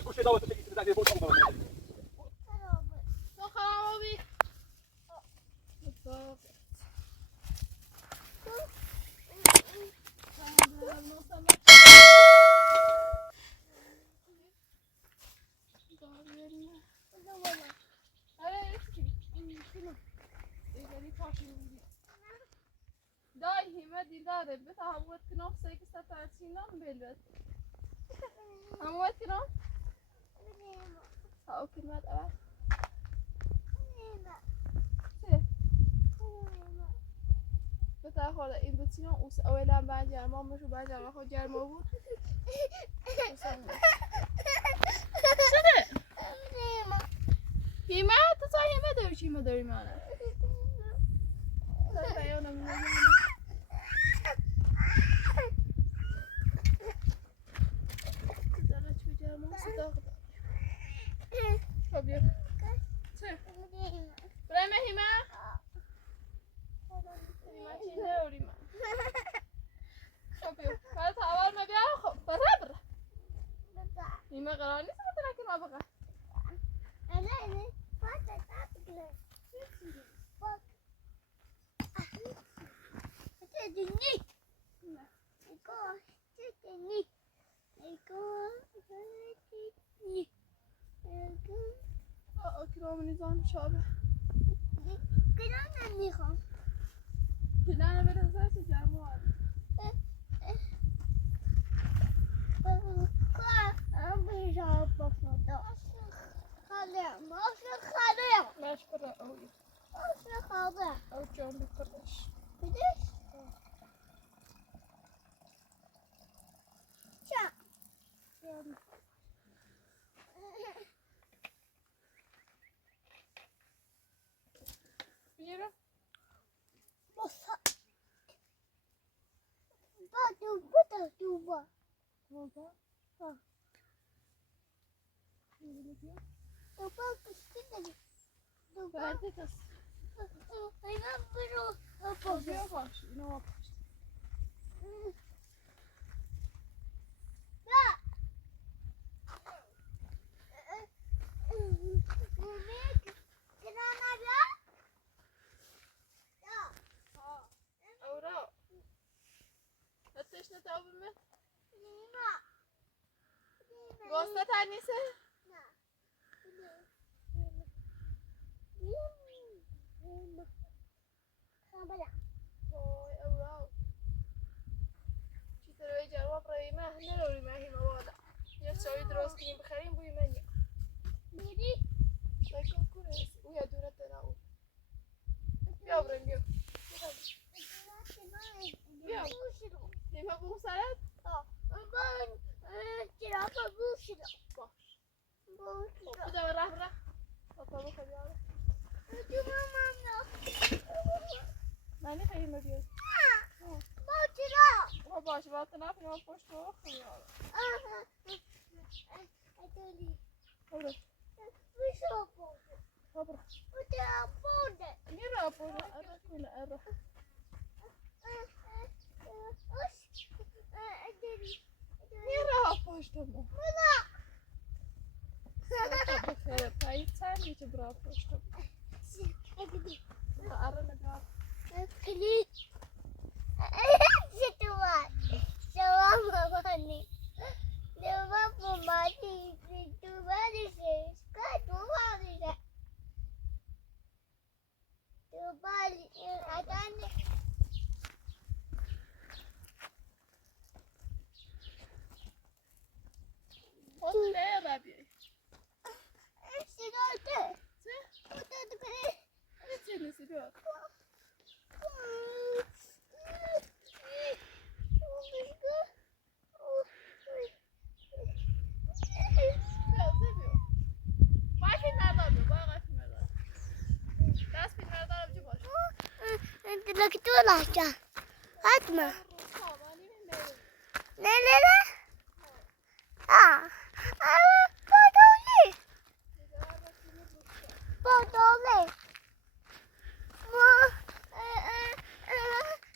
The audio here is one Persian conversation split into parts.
كل شيء دوت تجي تبدا فوق تو خرابی دای همه دیداره به تحوت کنم سیک ستارچینم بلد هموت کنم ها اوکی مد اول چه به تحوال این بچینم اوس اولا بنجر مامشو بنجر خود جرما بود شده هیمه تو تا هیمه داری چی داری مانه تا بیانم نمیدونم داره چی جرما صداق دار خب بیا چه برای هیمه هیمه چی نداری من خب بیا برای تاول ما بیارم خب برای هیمه قرار نیست بطنه که ما بقى كده من نظام شابه كده أنا بدأت جامعة ماشي برا أوي أو جون بكرش بيرا Gosta tanesi? Oy Allah. چی تروی جواب رای ماه نروی ماهی موالا. یه سوی درست کنیم بخریم بوی منی. میری؟ سعی کنی. اویا دورت دارم. بیا بریم بیا. بیا. نیمه بو سرت؟ جرافه بوشید باش. خدا راه. بابا بخواد. معنی خیلی بیاد. باشه وقت نفهمم پشت رو خیال. برو. برو. میره برو. آره کنه آره. میره پشت مو. بخیر پای چندی تو برا پشت مو. آره نگاه. کلی. Situat, sama mani. Lewa pemati itu balik sekarang balik. Tu balik ada ni. Otur babi. Siapa tu? Otur tu kali. Ini jenis itu. Lagi tu lah cah. Atma. Lele. Ah. Potole. Potole.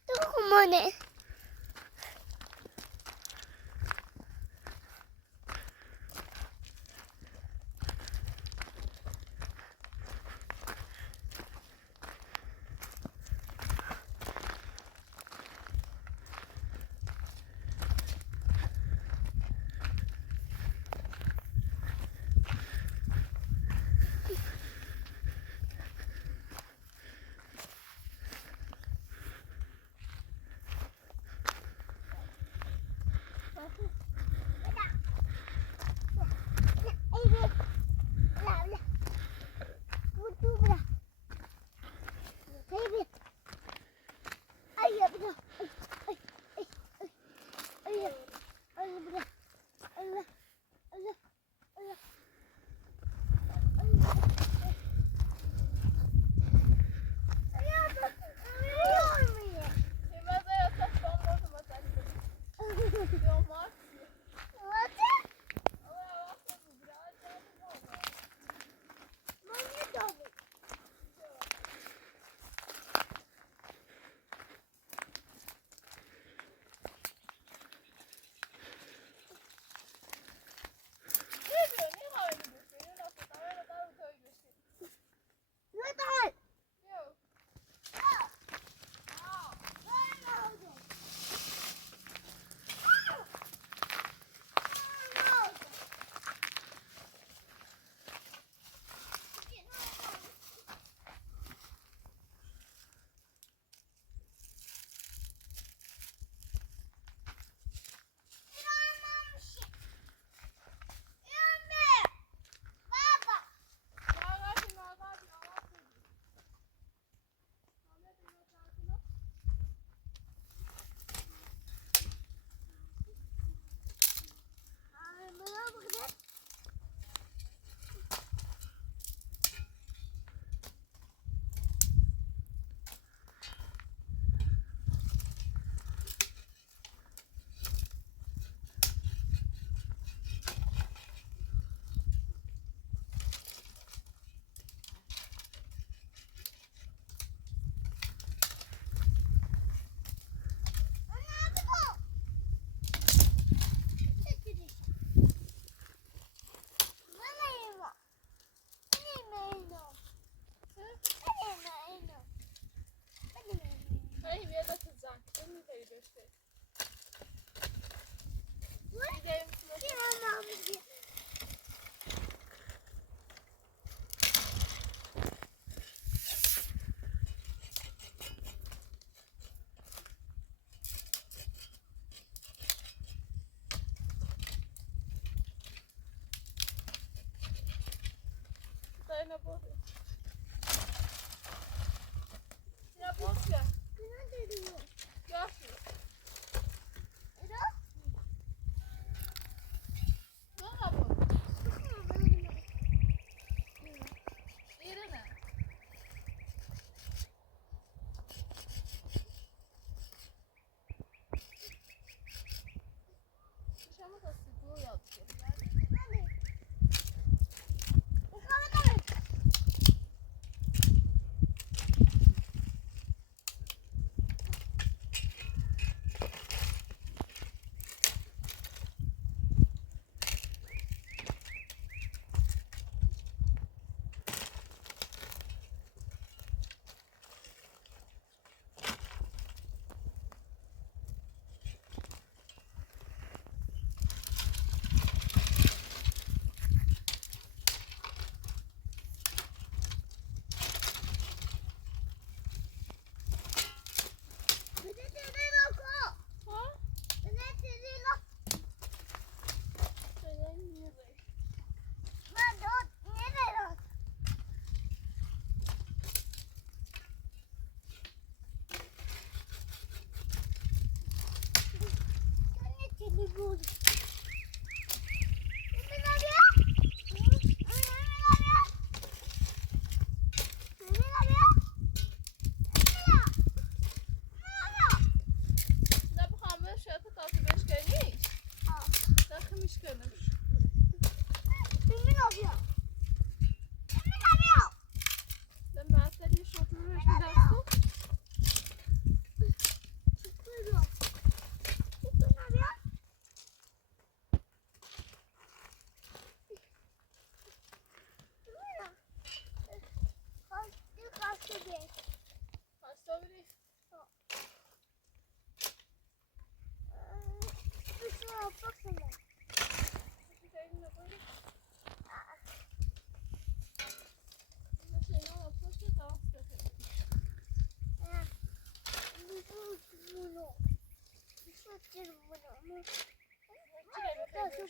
Tu kumone. Yana boru. Ya boş ver. Görsün. Bana boru. Yerine. Dışarıda da sıkığı yaptı.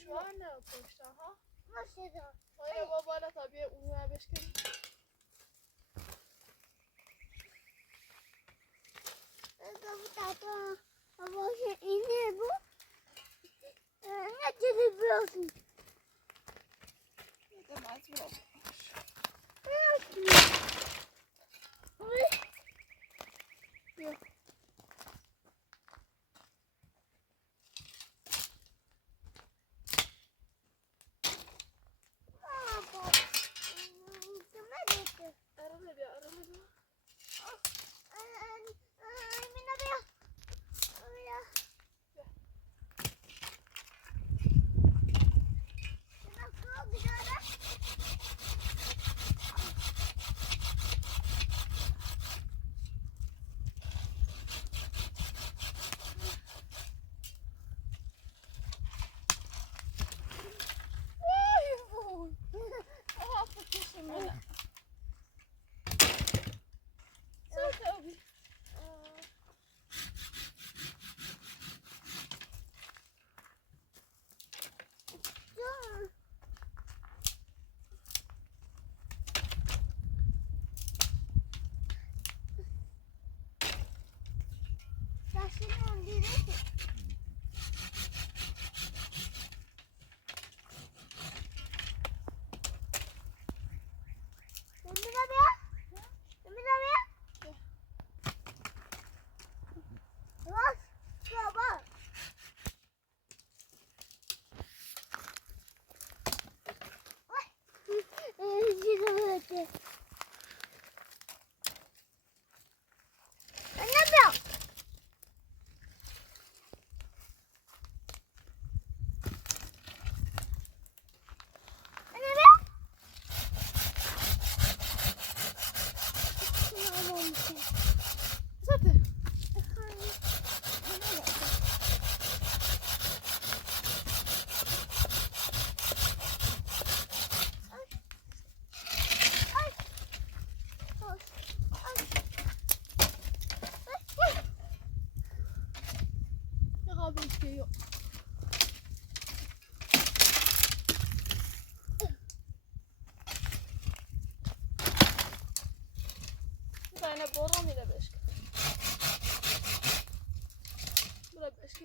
Şu an ne yapmışlar ha? Hayır babana tabii uyuya beş kere. İne bu. Ne çekiyorsun? Demez bu. Yok. Arada bir arada.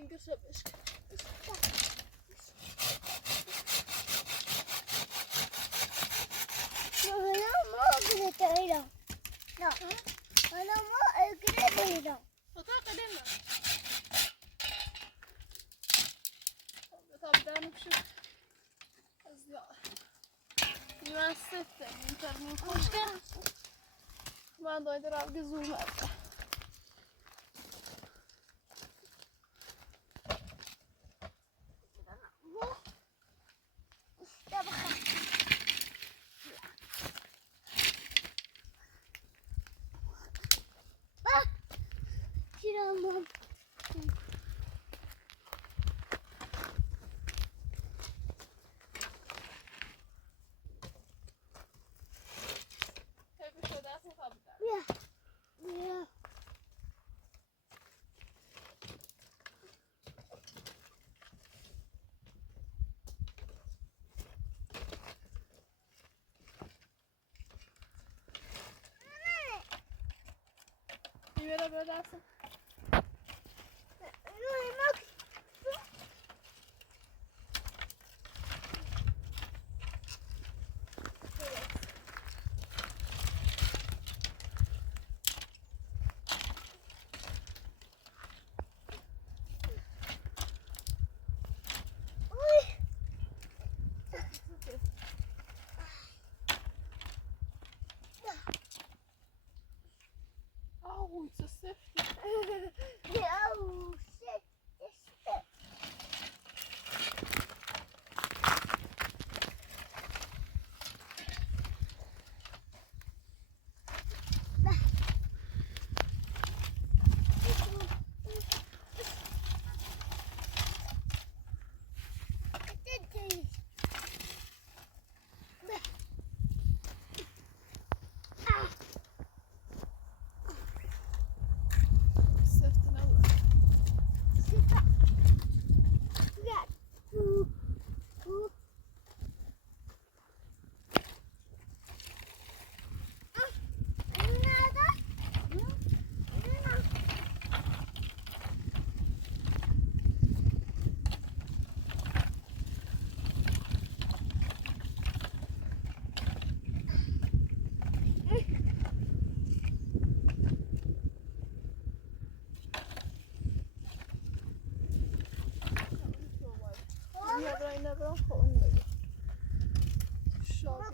ينقر شبشك. أنا ما أقدر أتعيرها. لا أنا ما أقدر أتعيرها. وطاقة دمنا. طب ده نشوف أصدقاء. يوم 6 من ترميم خوشة. ما ضايد راب جزوم أبدا. Primera pedazo. Oh, it's a safety. Oh, shit. Safety نوع. يا براينا برافو قلنا. شاطر.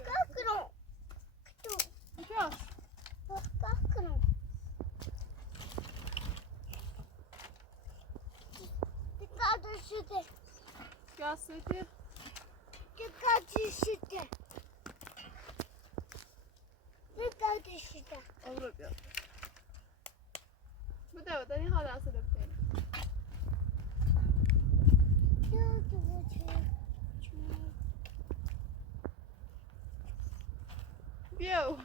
كيف؟ قاسيتي. أورب يلا. بدأني هذا أصل بتاني. بيو.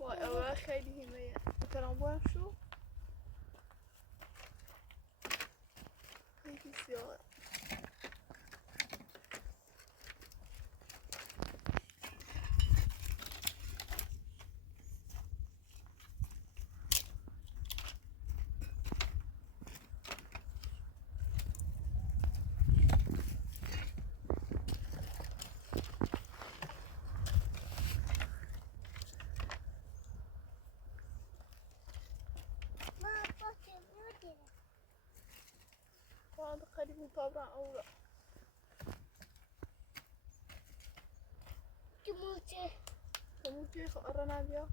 وأول خيلي هي ترى بوين شو؟ هيك سيارة. وهذا قريب من طابرة أوراق. تموتي خقرنا بيا.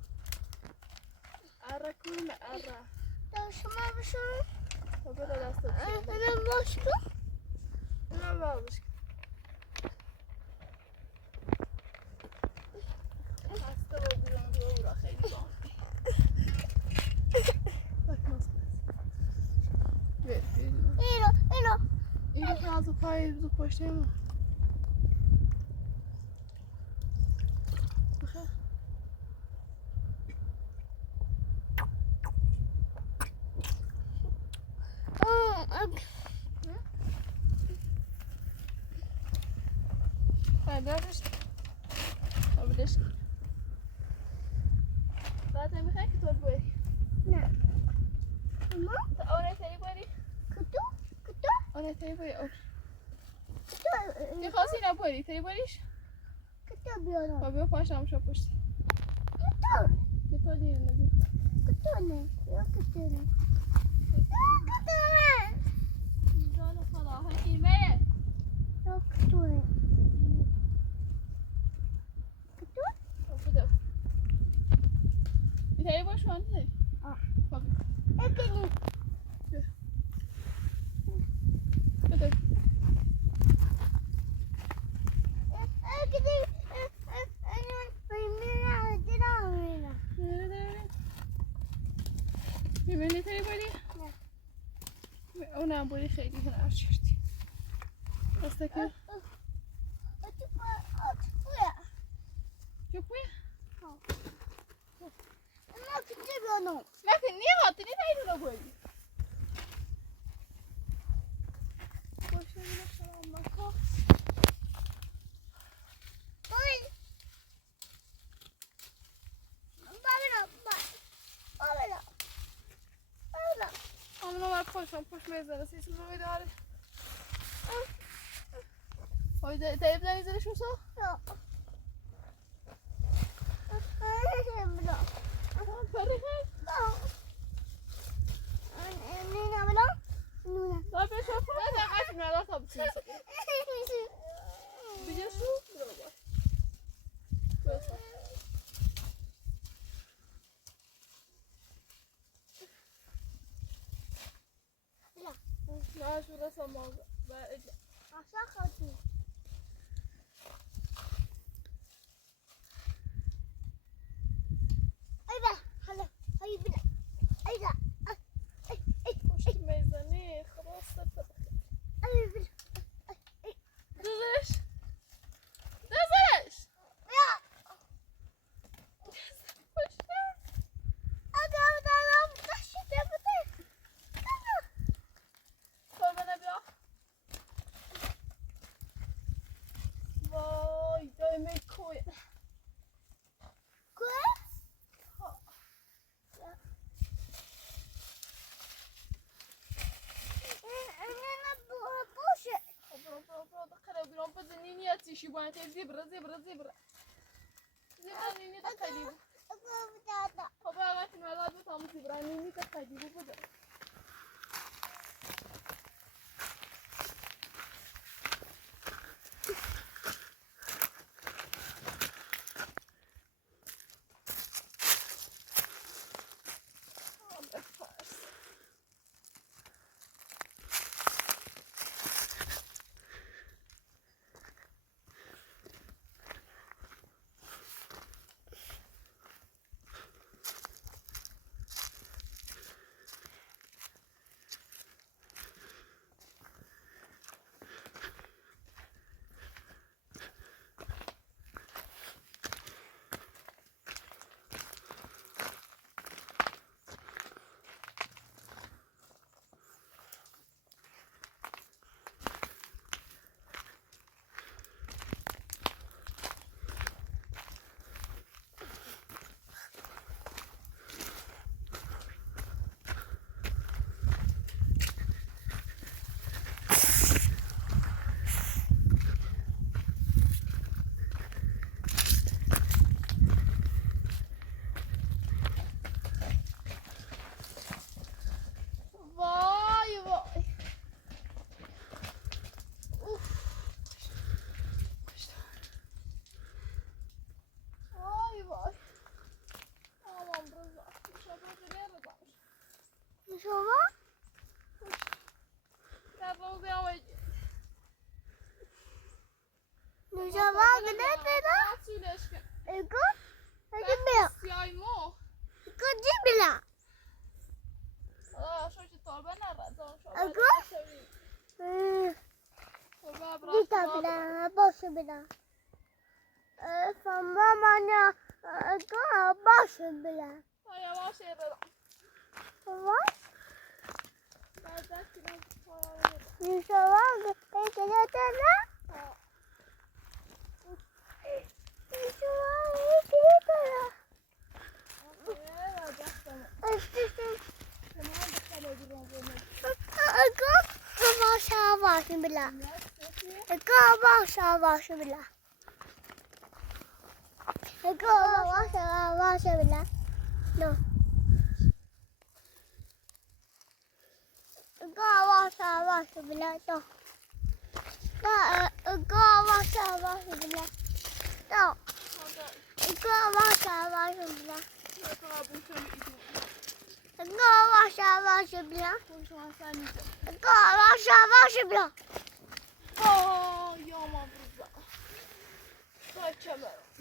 أراكون أرا. وبدا لا استطيع. أنا ما بشك. أستوى بيوم أوراق خيلي بام. این از پای زو پشته ما بدرش بدرش بعد نمیخوای که تو بری نه تا آره تری بری کدو آره تایی بایی آره خواستی نباری تایی باریش کتا بیارم با بیا پاشم شو پشتی کتا کتا دیر نبی کتا نه یا کتا نه کتا نه جان خدا حکیمه یا کتا نه کتا بده تایی باش من تایی اکنی بده می‌بینی تایی باری؟ نه اونم باری خیلی هنر چردی راسته که چوب میه؟ لکن نیه هاتی نیه تایی رو باری باشه میره شما مکا همونو من پاش میزنه سیسیم رو بیداره های تایی بزنی زنش بسا؟ فرقه لا بشوف ما تعقاش من لا تبصي بيجي شو برافو بس لا شو رسم ما بقى مش ميزانية خلاص صفر دزش دزش طب انا بيا واي دايما كوي برام بدني نياتي شي بانتي زبرة زبرة زبرة زبرة نيني تقليبو بابا وقت ملاد بتام زبرة نيني تقليبو بده Aku بلا باشه بلا باشه بلا نو باشه بلا تو باشه بلا تو باشه بلا باشه بلا باشه بلا یا مبروزا بچه برم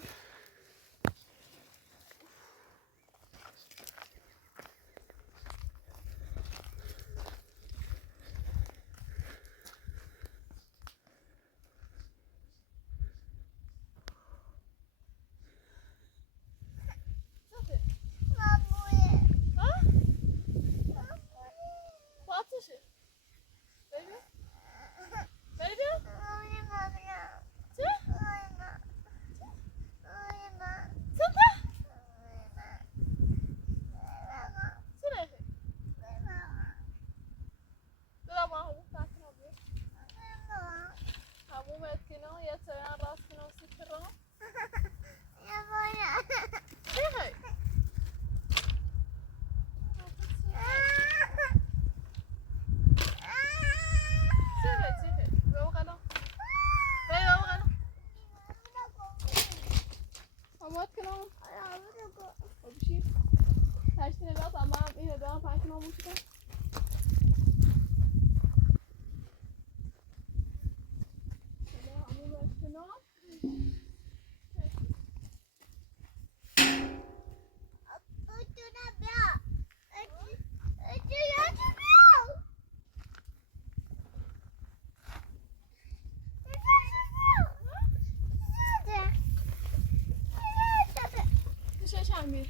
همین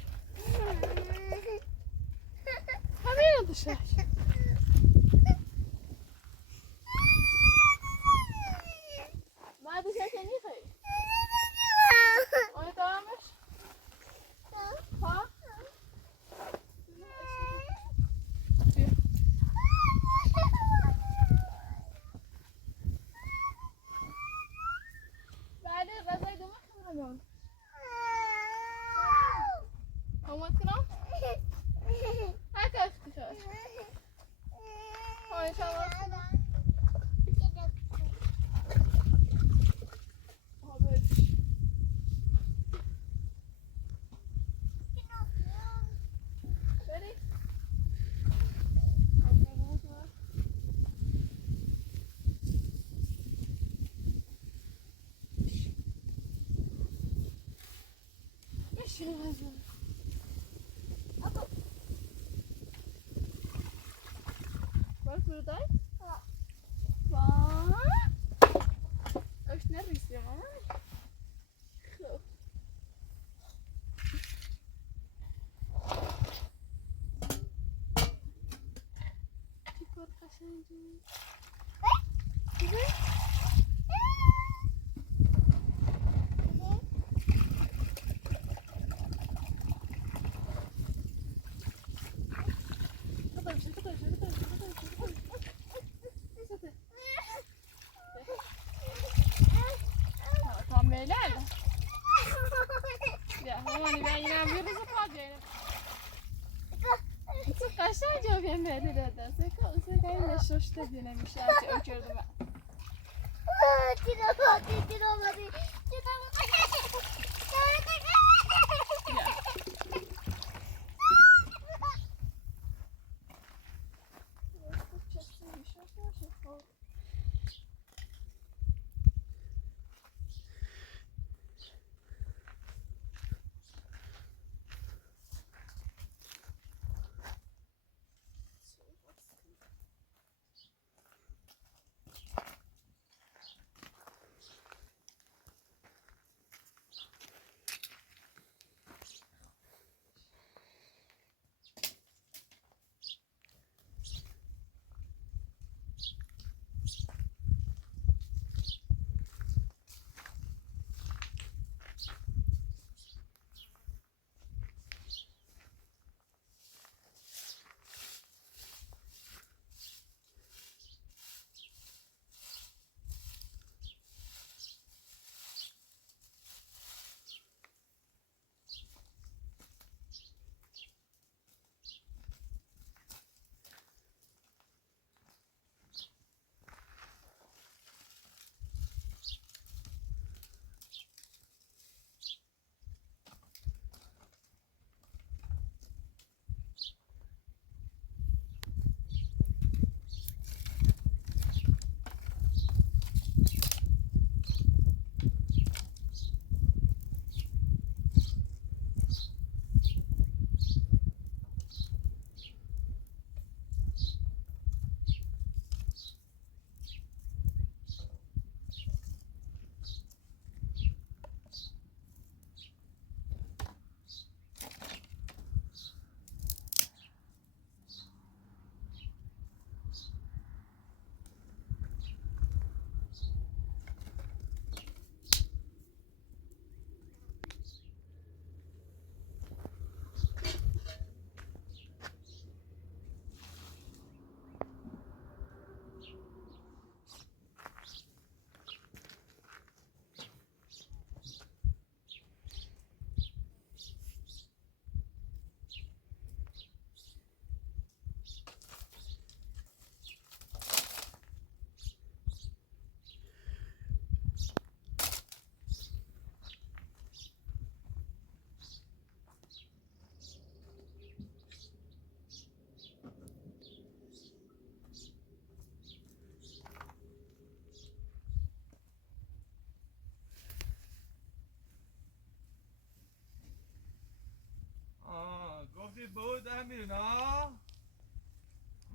دشش ما دشش نیخی آیا دارمش ها بله غذای دو مخمرم اومد کنم هک افتخار های شما Wat doe je daar? Wat? Echt nergens, jongen. Goed. Die podcast zijn doen. قشنگ جوابیم بده داده سکه این نشسته دیگه نمیشه هرچی اوکردم بود هم میرون ها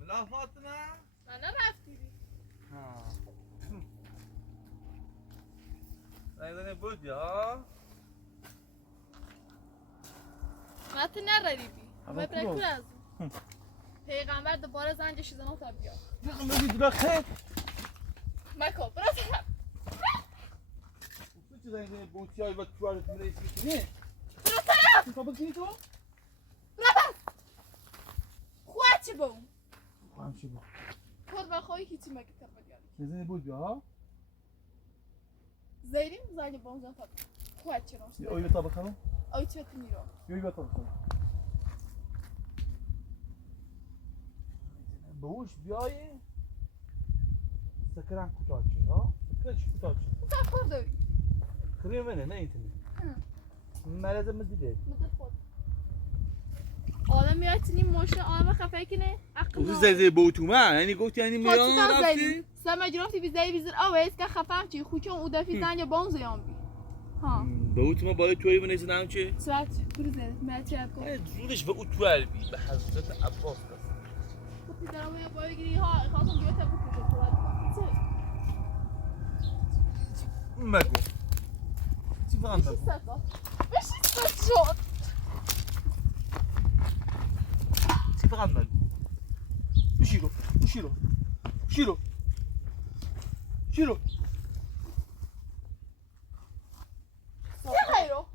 ملافات نه من نرفتی ها زنده بود یا مت نردی بی اما برای کدوم؟ از پیغمبر دوباره زنجش زنو تا بیا نقم بگید را خیر مکو برو طرف چه زنده بود یا با توالت میرسی میکنی برو طرف تو بکنی تو برو بس خواه چه بو خواهم چی بود خود بخواهی هیچی مگه تر بگیاری زنده بود یا زیریم زنگ بانزان تا بیا خواه چه روش یا اوی تا بخوام آی چه تو میرو یا اوی تا بخوام بوش بیایی سکرم کوتاه چه ها سکرش کوتاه چه تا خور داری خریم منه نه اینتنه مرد من دیده مثل خود آدم میاد تنیم ماشین آدم خفه کنه عقل اوزی زنده بود من یعنی گفت یعنی خاطی میان تا رفتی زیریم سما جرافتی بی زی بیزر اویس که خفه چی خوچون او دفی زنگ بانزیان بی ها بود ما بالای توی من نشدم چه سرعت برو زیر مرچی عد کن زودش به اون توالبی به حضرت عباس کس خودی دارم یا باید گیری ها خواستم بیاد تا بکشه تو مگو چی فهم بشی مگو سکا بشی سک شد چی فهم مگو بشیرو بشیرو بشیرو بشیرو چه خیرو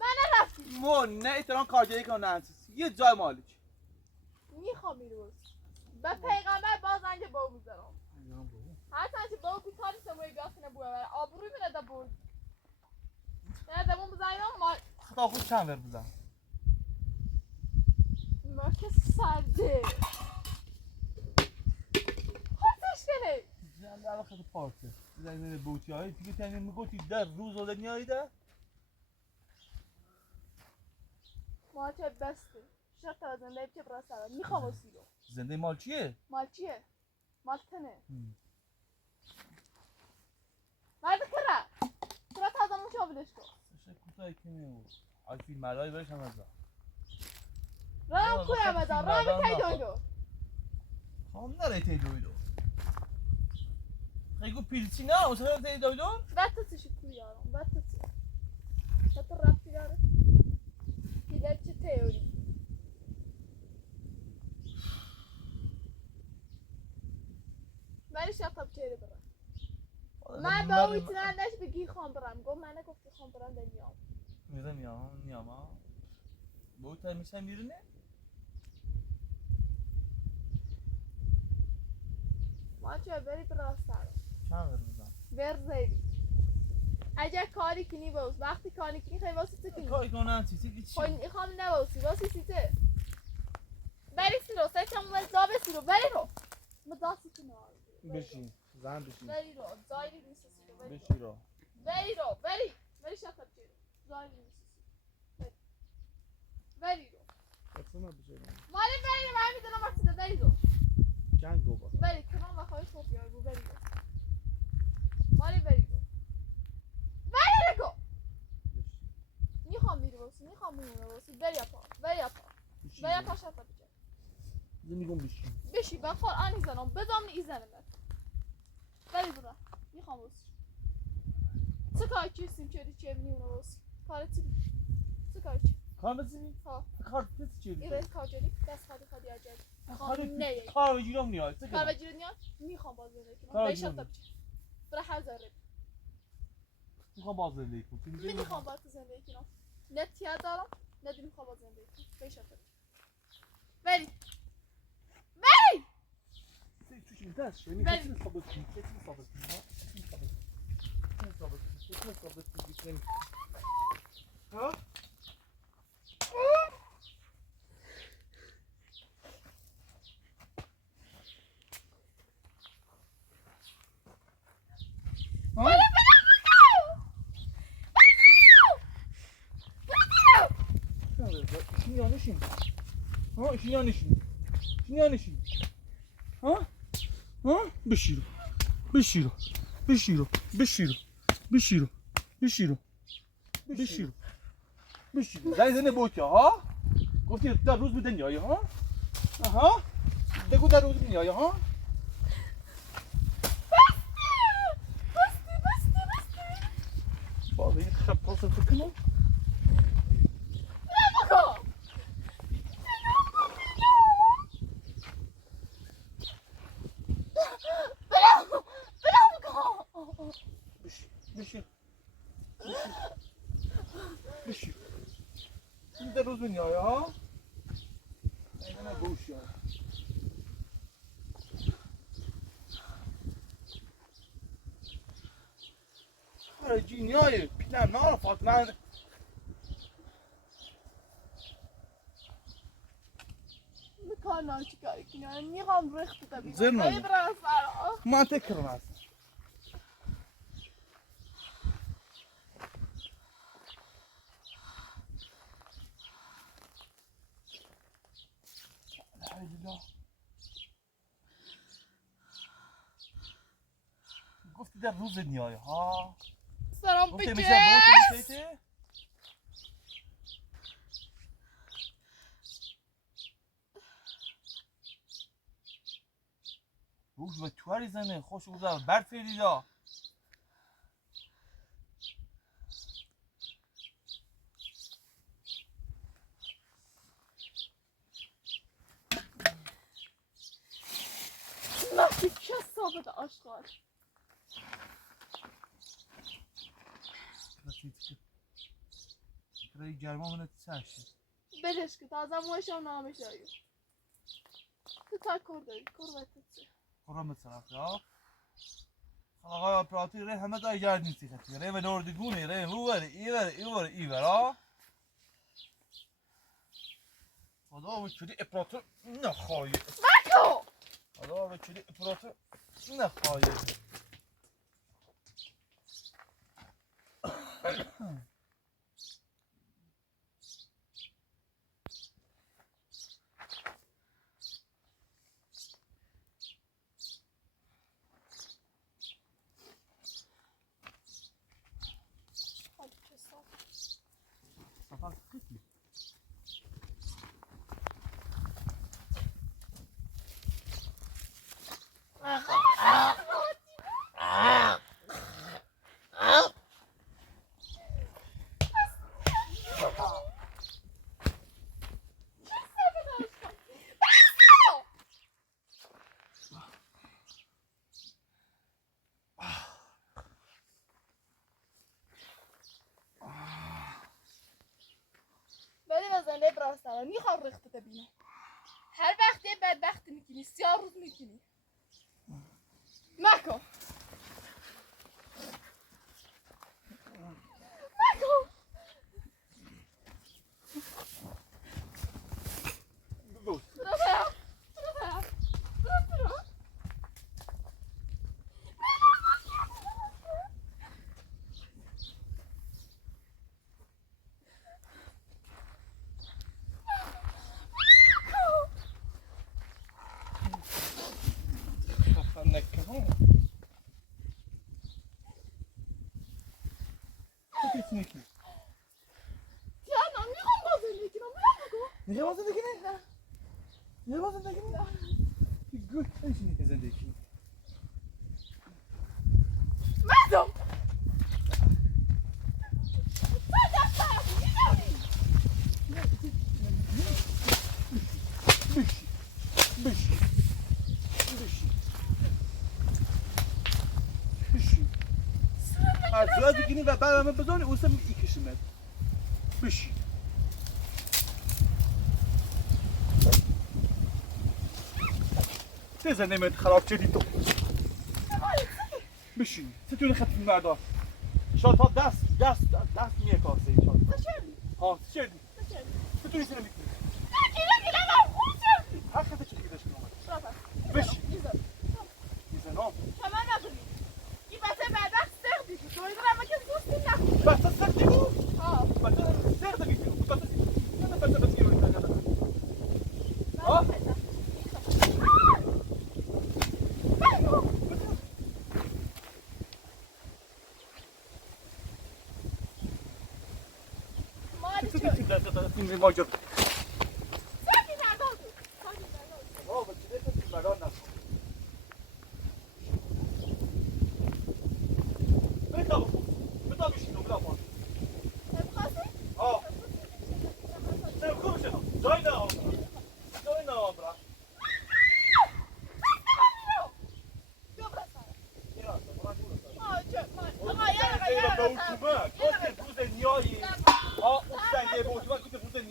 من نرفتی مو نه احترام کارجایی کن نه یه جای مالک میخوام میروز به پیغمبر باز زنگ باو میزنم حتی چه باو بیکاری سموی بیاتنه بوه بره آبروی منه دا بود نه دمون بزنیم ما خدا خود چند ور بزن ما که سرده خودش کنه زن در خیلی پارکه زن بوتی های دیگه تنین میگوتی در روز آده نیایده ما چه بسته شرط از زنده چه برا سرد میخوام اسی رو زنده مال چیه؟ مال چیه؟ مال تنه مرد کرا چرا تازه مو شابلش کن سشه کوتاهی که میمون آی فیلم مردایی برش هم از رام کویا مدار رام کی دویدو خواهم نره تی دویدو خیلی پیلچی نه اون سر تی دویدو بطه چی کویارم بطه چی بطه رفتی داره پیدر چه تیوری ولی شب چهره برم من با او ایتنان نش بگی خوام برم گفت من نگفتی خوام برم در نیام میره نیام ها بوت میشه میرونه ما چه بری برا سرم چند ور بزن ور زیری اگه کاری کنی باز وقتی کاری کنی خیلی واسه چه کنی کاری کنن چیزی چی خواهی خواهم نباسی واسی سیته بری سی رو سه چم ول زابه سی رو بری رو مداسی کنه بشین زن بشین بری رو زایری نیست سی رو بری بشی رو بری شکر چی رو زایری نیست سی بری رو اصلا بشی رو مالی بری رو من میدونم وقتی ده بری رو جنگ گو باز بری کنم و خواهی خوب بیار بری رو مالی بری رو میخوام میری باسی میخوام میمونه باسی بری اپا بری اپا شکر بچه میگم بشین بشی من قرآن میزنم بدم ایزنم بری برا میخوام باسی چه کاری چیستیم چه میمونه باسی کار چی چه کاری چی کار بزنی؟ ها کار پیس چیه؟ ایره کار جدی دست خالی آجد نه کار وجودم نیاد چه کار کنم؟ وجود نیاد میخوام باز زندگی کنم کار بیشتر وجودم بچه برا هر ذره میخوام باز زندگی کنم نمیخوام باز زندگی کنم نه تیار دارم نه نمیخوام باز زندگی کنم بیشتر بچه بری توش این دست شد بله. کسی ثابت کنی کسی ثابت کنی کسی ثابت کنی ها işin yanlışın. Ha işin yanlışın. İşin yanlışın. Ha? Ha? Bişiro. Bişiro. Bişiro. Bişiro. Bişiro. Bişiro. Bişiro. Bişiro. Zay ne boyut ya ha? گفتی در روز بوده نیایی ها؟ آها بگو در روز نیایی ها؟ بستی بابا این خب پاسه فکنم بگو بشی بشی بشی در روز نیایی ها؟ اینه گوشی ها خارجی نیایی پیلم نعرفت من میکنم چی کاری کنم میخوام ریخت ببینم زر نزن. برم فرا من تکرم هست گفتی در روز نیایی ها؟ سلام گفتی بکش میشه بود میشه روز به توری زنه خوش اوزا برد فریدا وقتی که ثابت آشغال رای گرما منو تساشی بلش که تازه موشم نامش آیو تو تا کردایی کربت چه قرام طرف یا آقا اپراتی ره همه دا یاد نیستی خطی ره به نوردگونه ره موره ایوره ها خدا وکیلی اپراتور نخواهی مکو خدا وکیلی اپراتور نخواهی سفر کتی ولی بزنه براستم میخوام ریخت ببینم هر وقت یه بدبخت میکنی 3 روز میکنی مکو مکو میخوای بازه دکنه؟ میخوای بازه دکنه؟ گوه نمیشه که زندگی مردم بشی از زیاد بگینی و بعد همه بدانی اوسه میکشیمت بشی تیزه نمیت خراب چدی تو بشی ستون خط مردار شاد ها دست میه کاسه ها چدی ستونی سنه میکنی هر خطه چه دیگه کنم بشی میزن ها بس سردی بود بس سردی بود بس سردی بود ها ماجر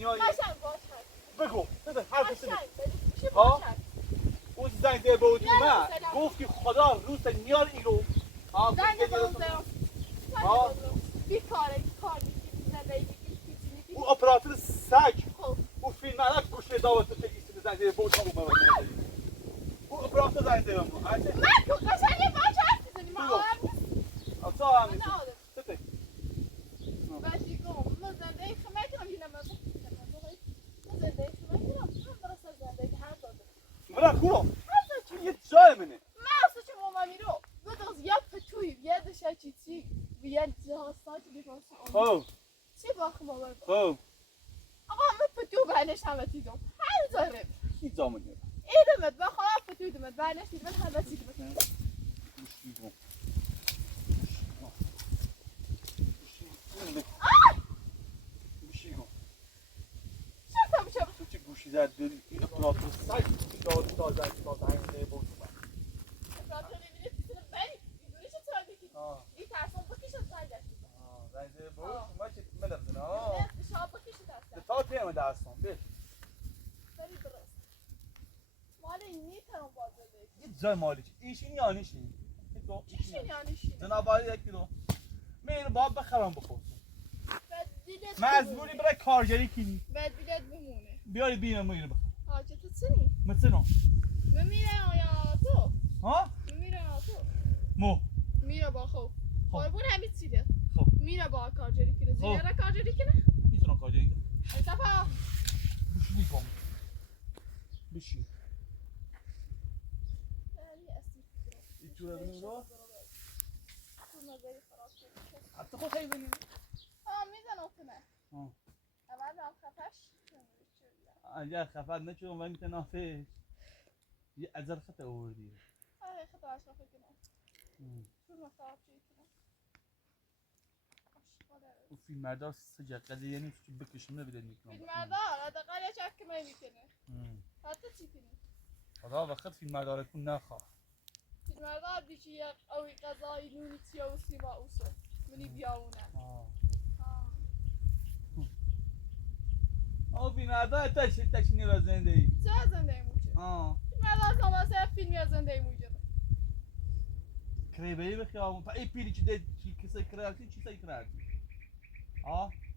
نیایی قشنگ باشه بگو بده حرف بزن قشنگ چی ها؟ باشه اون زنگ ده بود یعنی من سلام. گفت که خدا روز نیار ایرو زنگ بازم ها؟ بیکاره کار نیستی زندگی نیستی او اپراتور سگ خب او فیلم الان گوشه داوت تو تگیستی به زنگ ده بود همون بابا او اپراتور زنگ ده بود من تو قشنگ باشه حرف میزنی من بگو. آدم نیست اصلا هم من نیست نه آدم سته باشی گم من زندگی خمه کنم یه نمازه من زندگی خمه کنم من برسه زندگی هر داده برا کورو هر داده یه جای منه من اصلا چه مامانی رو بدوز یا پتوی یا دشه چی یا جهاستان چی بیفرستی خب چی باخ مامان خب آقا من پتو بینش همه تیدم هر داره کی زامنه ایدمت من خواهم پتو ایدمت بینش تیدمت همه تیدمت چرا میشه تو چه گوشی زد داری این اپراتور سگ داد تا زنگ بود افراد نمیده تیتر بری میدونی چه طور بگی آه این ترسان بکشت زنگش زنگ بود آه. ما چه ملبزن نه شاب بکشت دسته تا تیم داستان بیش بری درست مالی نیترم بازه دیگه یه جای مالی چی ایشین یا نیشین چیشین یعنی شینه جنابالی یک کیلو میره باب بخرم بخور بعد دیدت مزبوری برای کارگری کنی بعد دیدت بمونه بیاری بینم میره بخور حاجه تو چنی؟ مثل نو میره آیا تو؟ ها میره تو مو میره با خوب خب. قربون همین چیده خب میره با کارجری کنه زیاره کارجری کنه میتونم کارگری کنم اتفا بشی میکنم بشی یعنی اسمی این تو رو بنو تو نظری خراب شد حتی خود خیلی بینیم میزنم کنه اول هم خفش اگر خفت نشو من تنافش یه ازر خط آوردی خدا عشقا فکر کنم چون خراب شد کنم و فیلم مردار سجاقه یعنی چی بکشم نبیده میکنم فیلم مردار حداقل یه چک میکنه حتی چی کنی خدا وقت فیلم مردار کن نخواه فیلم مردار بیشی یک اوی قضایی نونی تیا و سیما اوسو منی بیاونه فیلم مردار تاش نیو زنده ای چه زنده موچه فیلم مردار کاماسه فیلمی از زنده موچه کریبایی بخیام ای پیری چی ده چی کسی کردی چی سعی کردی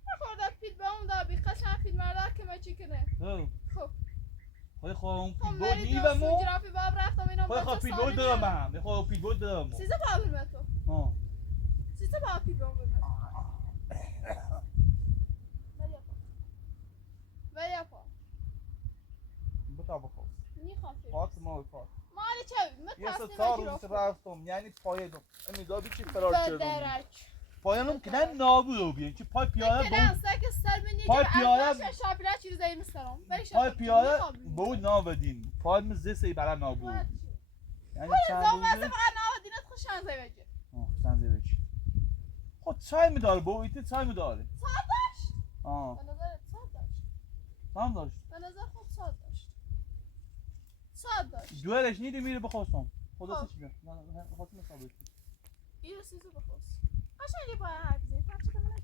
نخورده فیلم به اون دا بی قشن فیلم مردار که ما چی کنه خب خواهی خواهم خب پیلبول مری نیوه دوستون مو جرافی باب رفتم اینم خواهی خواه بچه پیلبول ساله دارم میارم هم خواهی پیلبول دارم سیزه بابی متو سیزه بابی بابی متو ولی پا بتا بخواست نیخوام فیلم پاک ما پاک مالی چه یه متاسنی ستا و روز جرافی رفتم یعنی پایدم امیدابی چی فرار کردم بدرک پایانم که نه نابودو بیان که پای پیاده مثلا بود سگ سلمونی پای که پیاده از باشه شابیلا چیز زایی میسترم پای پیاده بود نابودین پای مزه سی برای نابود یعنی چند زمان روزه فقط نهادینت خوشن زایی بگیر چند روزه خود چای میداره با ایتی چای میداره ساعت داشت آه به نظرت ساعت داشت هم داشت به نظر خود ساعت داشت ساعت داشت دوهرش نیدی میره بخواستم خدا خب. سه چیزه نه بخواستم ثابت این سیزو بخواست قشنگی باید حرف بزنی پرچه کنه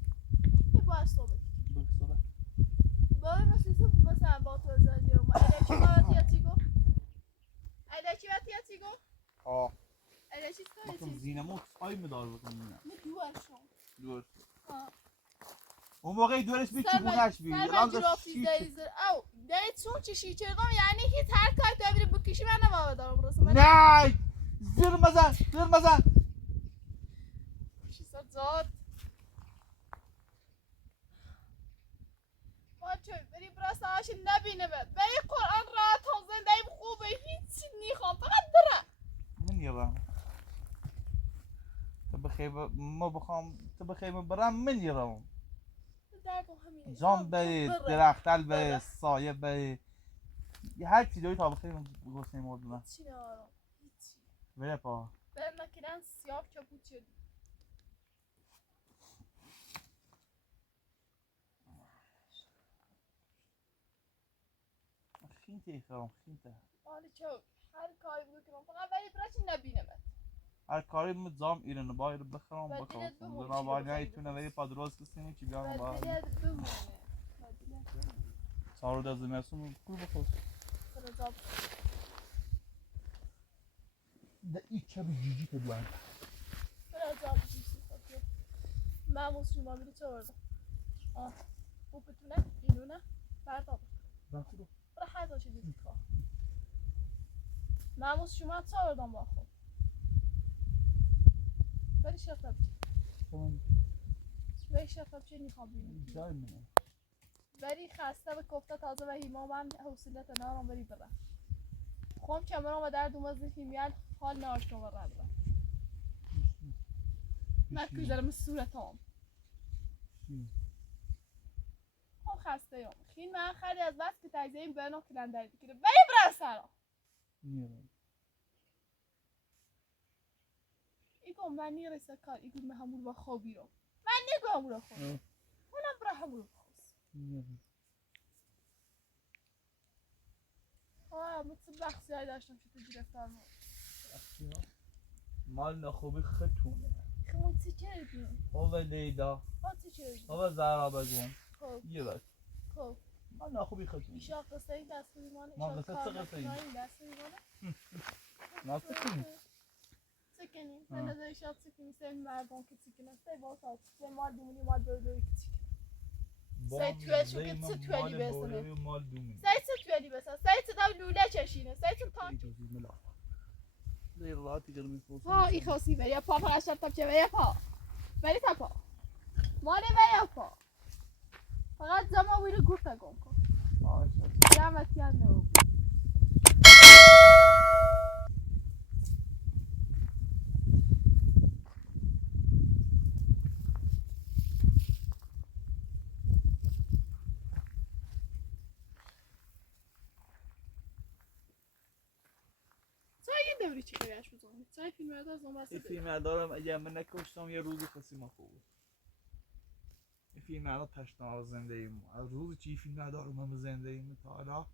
یه باید صحبت بگو باید مثل مثلا با تو زدی رو ما الکی باید یا چی گو الکی باید یا چی گو آه الکی تو بخوام زینمو چای میداره بکنم نه دوشم دور اون موقعی دورش بی چگونش بی الان جرافی زیزر او دیت چون چشی چرگم یعنی هیچ هر کاری تو بری بکشی من نمام دارم برسم نه زیر مزن شیصد زاد ما چه بری برسه هاش نبینه بد بری قرآن راحت هم زنده خوبه هیچی نیخوام فقط برم نمیرم تو بخیر ما بخوام تو بخیر برم من یرم جام به درختل به سایه به هر چی دوی تا بخیر گوشه مردم هیچی نارم هیچی بله پا به مکنن سیاه چپوت شد خینته ایخوام خینته مالی چوک هر کاری بکنم فقط ولی برای چی نبینه بد هر کاری مزام ایران باید بخرم بخوام جناب آنیا ایتونه ولی پا درست کسینی چی بیانم باید بدیت بمونه سارو در زمستون کور بخور فرزاد ده این کمی جیجی که بلند فرزاد چیزی خاطر من واسه شما میری چه وردم خوب بتونه اینو نه بردار بخورو برای هر دو چیزی بکار من واسه شما چه وردم با خود بری شفت تمام بری شفت چه میخوام بینیم جای منه بری خسته و کفته تازه و هیما من حوصلت نارم بری برم خوام کمرام و درد اومد هیمیل حال ناشتم و رد برم نکوی دارم صورتام خوام خسته هم خیلی من خیلی از بس که تجزیه این برنو کلن داری بگیره بری برم سرا ایگو من نیرسه کار ایگو من همون با خوابی رو من نگو همون رو خواب اونم برا همون رو خواست مثل بخصی های داشتم که تو گرفتار ما مال نخوبی خطونه خیلی چی کردیم؟ او لیدا چی کردیم؟ او زهرا بگون خب یه بس خب مال نخوبی خطونه ایشا قصه این دست بیمانه ما قصه چه قصه این؟ این دست بیمانه ما سکنیم سکنیم من نظر ایشا سکنیم سه مردم که سکنیم سه باسا سه مال دومونی مال دوری که سکنیم سه توی شو که سه تویلی بسنه مال دومونی سه تویلی بسنه سه تا لوله چشینه سه تا زي الراتي قرمي فوق ای خواستی بری پا فقط شرط تبچه بری پا بری تا پا مالی بری پا فقط زما ویرو گفته گم کن جمعتی هم نو این دوری چی کریش بزنی؟ چای فیلم ها دارم این فیلم دارم اگه من نکشتم یه روزی خسی ما خوب این فیلم ها تشنه زنده ایم از روز چی فیلم دارم هم زنده ایم تا حالا